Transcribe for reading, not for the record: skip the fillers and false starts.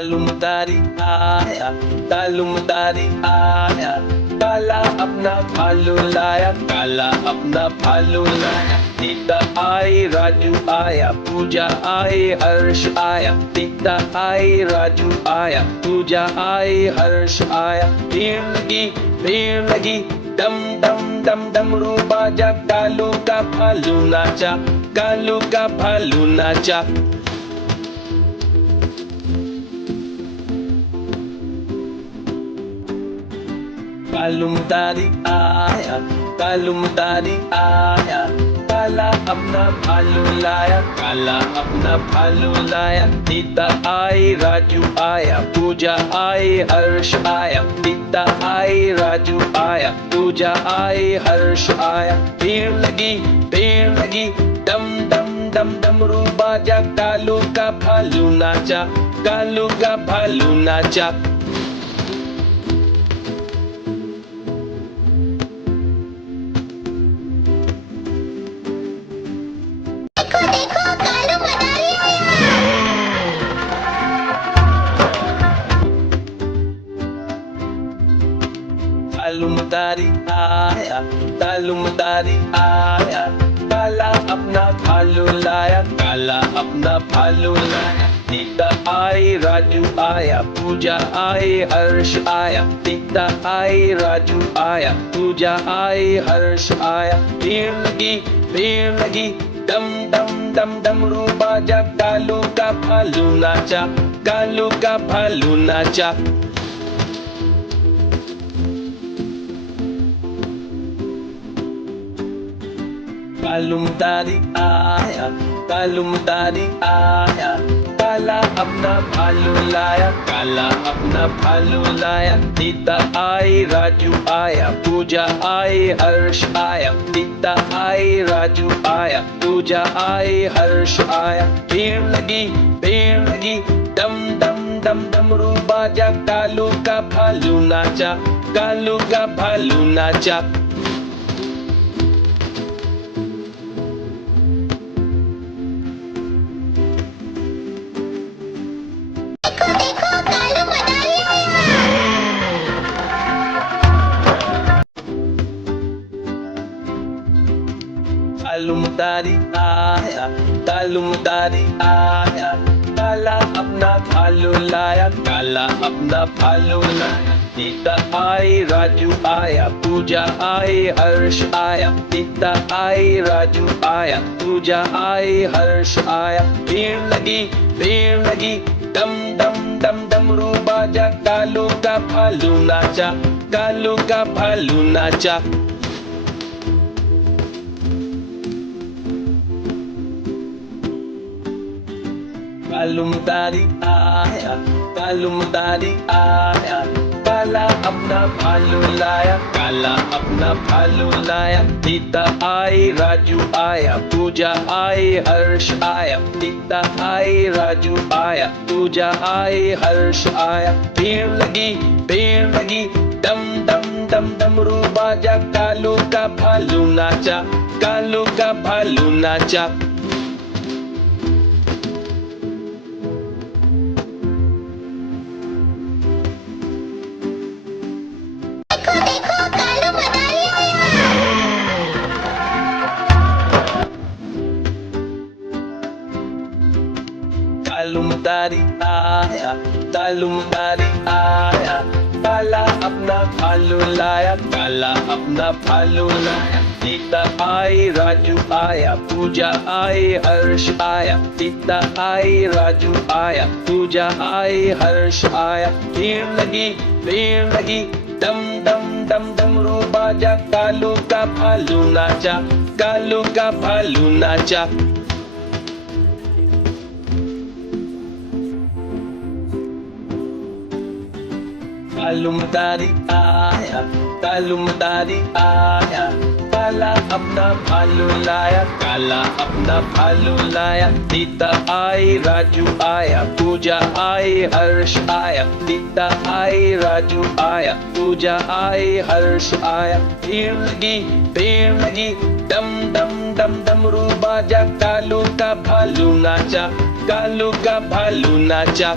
तालुमदारी आया, तालुमदारी आया, काला अपना भालू लाया, काला अपना भालू लाया। सीता आई, राजू आया, पूजा आई, हर्ष आया। सीता आई, राजू आया, पूजा आई, हर्ष आया। भीड़ लगी, डम डम डम डमरू बाजा, कालू का भालू नाचा, कालू का भालू नाचा। तालुमदारी आया, तालुमदारी आया, काला अपना भालू लाया, काला अपना भालू लाया। सीता आई, राजू आया, पूजा आई, हर्ष आया। सीता आई, राजू आया, पूजा आई, हर्ष आया। भीड़ लगी, डम डम डम डमरू बाजा, कालू का भालू नाचा, कालू का भालू नाचा। देखो कालू मदारी आया। तालुमदारी आया, तालुमदारी आया, काला अपना भालू लाया, काला अपना भालू लाया। सीता आई, राजू आया, पूजा आई, हर्ष आया। सीता आई, राजू आया, पूजा आई, हर्ष आया। भीड़ लगी, डम डम डम डमरू बाजा, कालू का भालू नाचा, कालू का भालू नाचा। तालुमदारी आया, तालुमदारी आया, काला अपना भालू लाया, काला अपना भालू लाया। सीता आई, राजू आया, पूजा आई, हर्ष आया। सीता आई, राजू आया, पूजा आई, हर्ष आया। भीड़ लगी, डम डम डम डमरू बाजा, कालू का भालू नाचा, कालू का भालू नाचा। देखो कालू मदारी आया। तालुमदारी आया, तालुमदारी आया, काला अपना भालू लाया, काला अपना भालू लाया। सीता आई, राजू आया, पूजा आई, हर्ष आया। सीता आई, राजू आया, पूजा आई, हर्ष आया। भीड़ लगी, डम डम डम डमरू बाजा, कालू का भालू नाचा, कालू का भालू नाचा। तालुमदारी आया, तालुमदारी आया, काला अपना भालू लाया, काला अपना भालू लाया। सीता आई, राजू आया, पूजा आई, हर्ष आया। सीता आई, राजू आया, पूजा आई, हर्ष आया। भीड़ लगी, डम डम डम डमरू बाजा, कालू का भालू नाचा, कालू का भालू नाचा। देखो कालू मदारी आया। तालुमदारी आया, तालुमदारी आया, काला अपना भालू लाया, काला अपना भालू लाया। सीता आई, राजू आया, पूजा आई, हर्ष आया। सीता आई, राजू आया, पूजा आई, हर्ष आया। भीड़ लगी, डम डम डम डमरू बाजा, कालू का भालू नाचा, कालू का भालू नाचा। तालुमदारी आया, तालुमदारी आया, काला अपना भालू लाया, काला अपना भालू लाया। सीता आई, राजू आया, पूजा आई, हर्ष आया। सीता आई, राजू आया, पूजा आई, हर्ष आया। भीड़ लगी, डम डम डम डमरू बाजा, कालू का भालू नाचा, कालू का भालू नाचा।